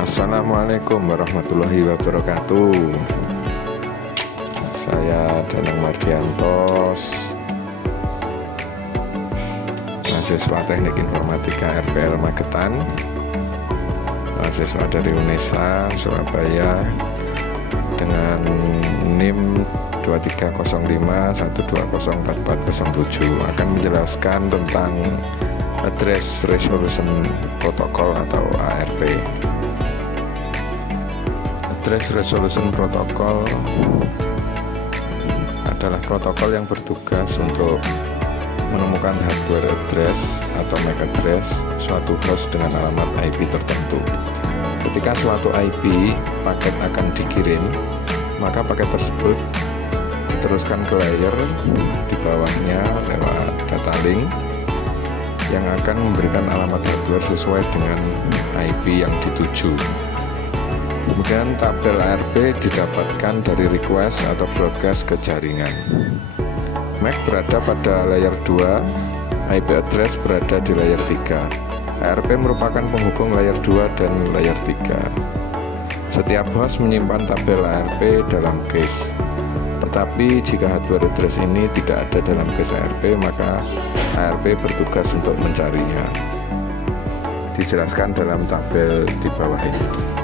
Assalamualaikum warahmatullahi wabarakatuh. Saya Danang Mardiantos, mahasiswa Teknik Informatika RPL Magetan, mahasiswa dari UNESA Surabaya dengan NIM 2305120447, akan menjelaskan tentang Address Resolution Protocol atau ARP. Address Resolution Protocol adalah protokol yang bertugas untuk menemukan hardware address atau MAC address suatu host dengan alamat IP tertentu. Ketika suatu IP paket akan dikirim, maka paket tersebut diteruskan ke layer di bawahnya lewat data link yang akan memberikan alamat hardware sesuai dengan IP yang dituju. Kemudian tabel ARP didapatkan dari request atau broadcast ke jaringan. MAC berada pada layer 2, IP address berada di layer 3. ARP merupakan penghubung layer 2 dan layer 3. Setiap host menyimpan tabel ARP dalam cache. Tetapi jika hardware address ini tidak ada dalam cache ARP, maka ARP bertugas untuk mencarinya. Dijelaskan dalam tabel di bawah ini.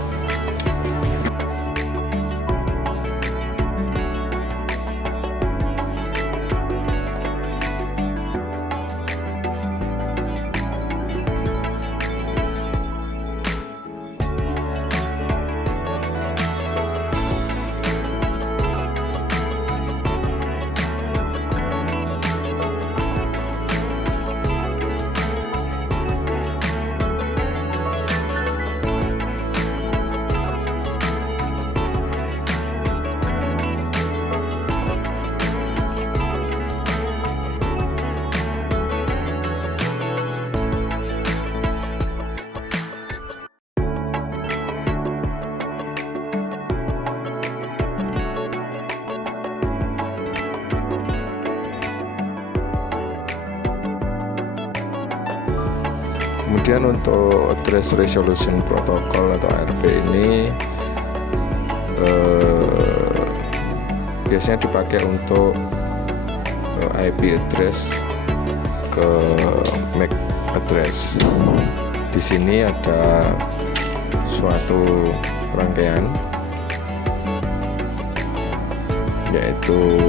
Kemudian untuk Address Resolution Protocol atau ARP ini biasanya dipakai untuk IP address ke MAC address. Di sini ada suatu rangkaian, yaitu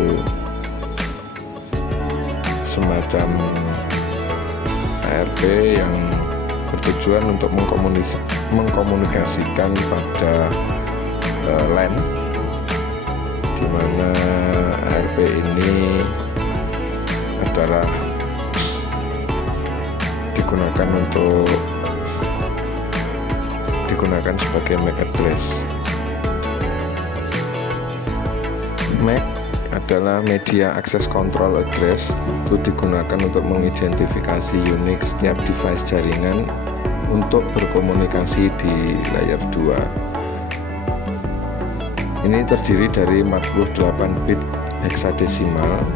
semacam ARP yang bertujuan untuk mengkomunikasikan pada LAN, di mana ARP ini adalah digunakan sebagai MAC address. MAC adalah media access control address, itu digunakan untuk mengidentifikasi unique setiap device jaringan untuk berkomunikasi di layer 2. Ini terdiri dari 48 bit hexadesimal.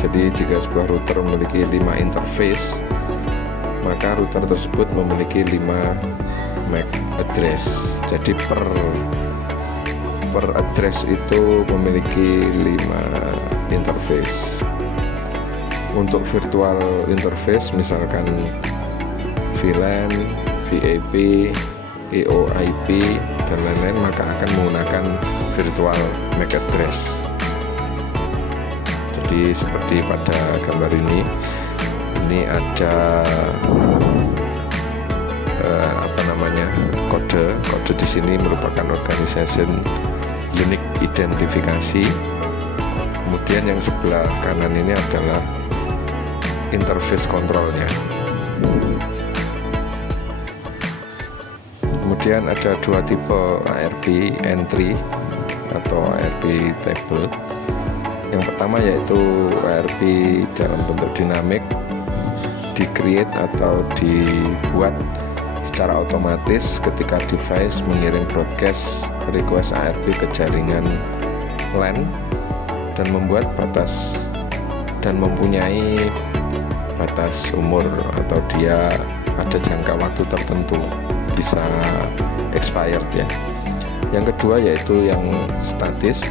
Jadi jika sebuah router memiliki 5 interface, maka router tersebut memiliki 5 MAC address. Jadi per address itu memiliki 5 interface. Untuk virtual interface misalkan VLAN, VAP, EOIP dan lain-lain, maka akan menggunakan virtual MAC address. Jadi seperti pada gambar ini ada kode di sini merupakan organization unique identifikasi. Kemudian yang sebelah kanan ini adalah interface kontrolnya. Kemudian ada dua tipe ARP entry atau ARP table. Yang pertama yaitu ARP dalam bentuk dinamik, di-create atau dibuat secara otomatis ketika device mengirim broadcast request ARP ke jaringan LAN dan membuat batas dan mempunyai batas umur atau dia ada jangka waktu tertentu, bisa expired ya. Yang kedua yaitu yang statis,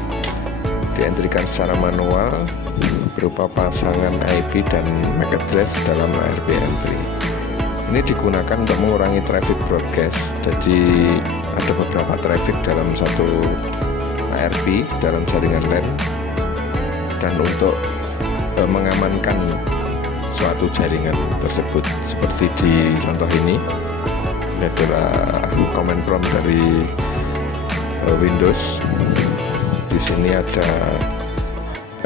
dientrikan secara manual berupa pasangan IP dan MAC address dalam ARP entry. Ini digunakan untuk mengurangi traffic broadcast. Jadi ada beberapa traffic dalam satu ARP dalam jaringan LAN, dan untuk mengamankan suatu jaringan tersebut, seperti di contoh ini adalah command prompt dari Windows. Di sini ada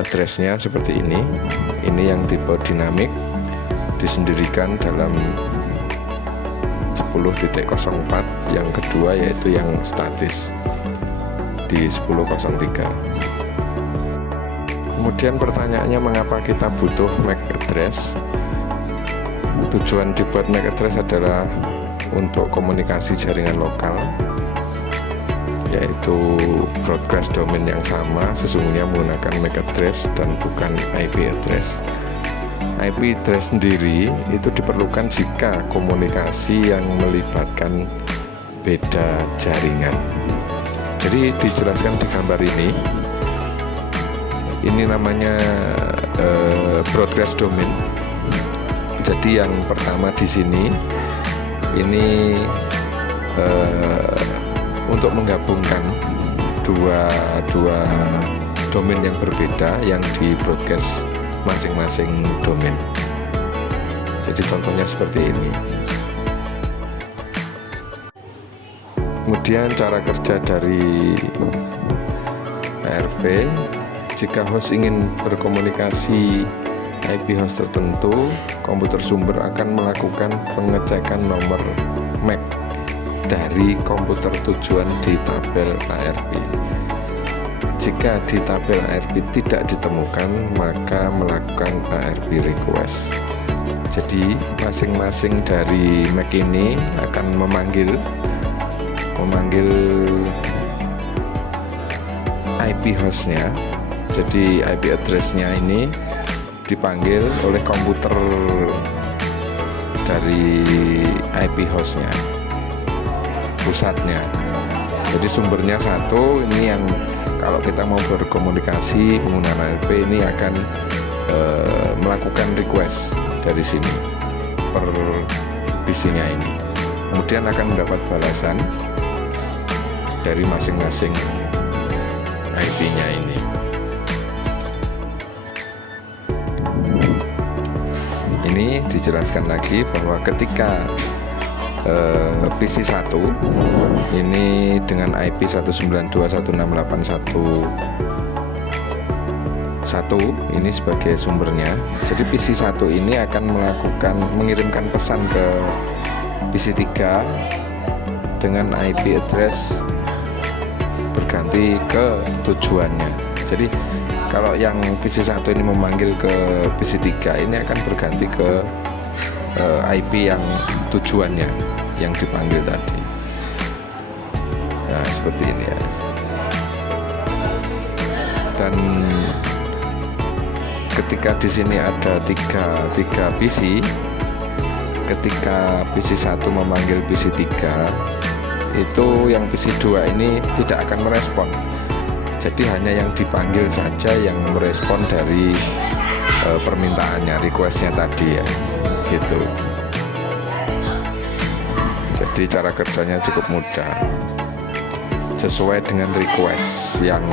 addressnya seperti ini. Ini yang tipe dinamik, disendirikan dalam 10.04. Yang kedua yaitu yang statis di 10.03. Kemudian pertanyaannya, mengapa kita butuh MAC address? Tujuan dibuat MAC address adalah untuk komunikasi jaringan lokal, yaitu broadcast domain yang sama sesungguhnya menggunakan MAC address dan bukan IP address. IP address sendiri itu diperlukan jika komunikasi yang melibatkan beda jaringan. Jadi dijelaskan di gambar ini. Ini namanya broadcast domain. Jadi yang pertama di sini ini untuk menggabungkan dua domain yang berbeda yang di broadcast masing-masing domain. Jadi contohnya seperti ini. Kemudian cara kerja dari ARP, jika host ingin berkomunikasi IP host tertentu, komputer sumber akan melakukan pengecekan nomor MAC dari komputer tujuan di tabel ARP. Jika di tabel ARP tidak ditemukan, maka melakukan ARP request. Jadi masing-masing dari MAC ini akan memanggil IP hostnya. Jadi IP addressnya ini dipanggil oleh komputer dari IP hostnya, pusatnya. Jadi sumbernya satu, ini yang kalau kita mau berkomunikasi menggunakan ARP ini akan melakukan request dari sini per PC-nya ini. Kemudian akan mendapat balasan dari masing-masing IP-nya ini. Ini dijelaskan lagi bahwa ketika PC1 ini dengan IP 192.168.1 ini sebagai sumbernya. Jadi PC1 ini akan mengirimkan pesan ke PC3 dengan IP address berganti ke tujuannya. Jadi kalau yang PC1 ini memanggil ke PC3 ini akan berganti ke IP yang tujuannya yang dipanggil tadi. Nah, seperti ini ya. Dan ketika di sini ada tiga PC, ketika PC1 memanggil PC3, itu yang PC2 ini tidak akan merespon. Jadi hanya yang dipanggil saja yang merespon dari permintaannya, requestnya tadi ya, gitu. Jadi cara kerjanya cukup mudah, sesuai dengan request yang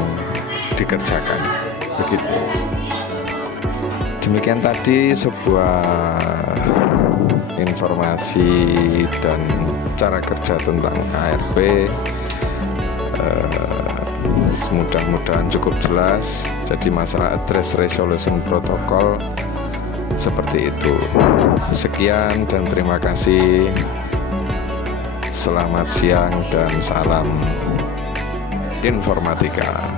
dikerjakan, begitu. Demikian tadi sebuah informasi dan cara kerja tentang ARP. Mudah-mudahan cukup jelas. Jadi masalah address resolution protocol seperti itu. Sekian dan terima kasih. Selamat siang dan salam informatika.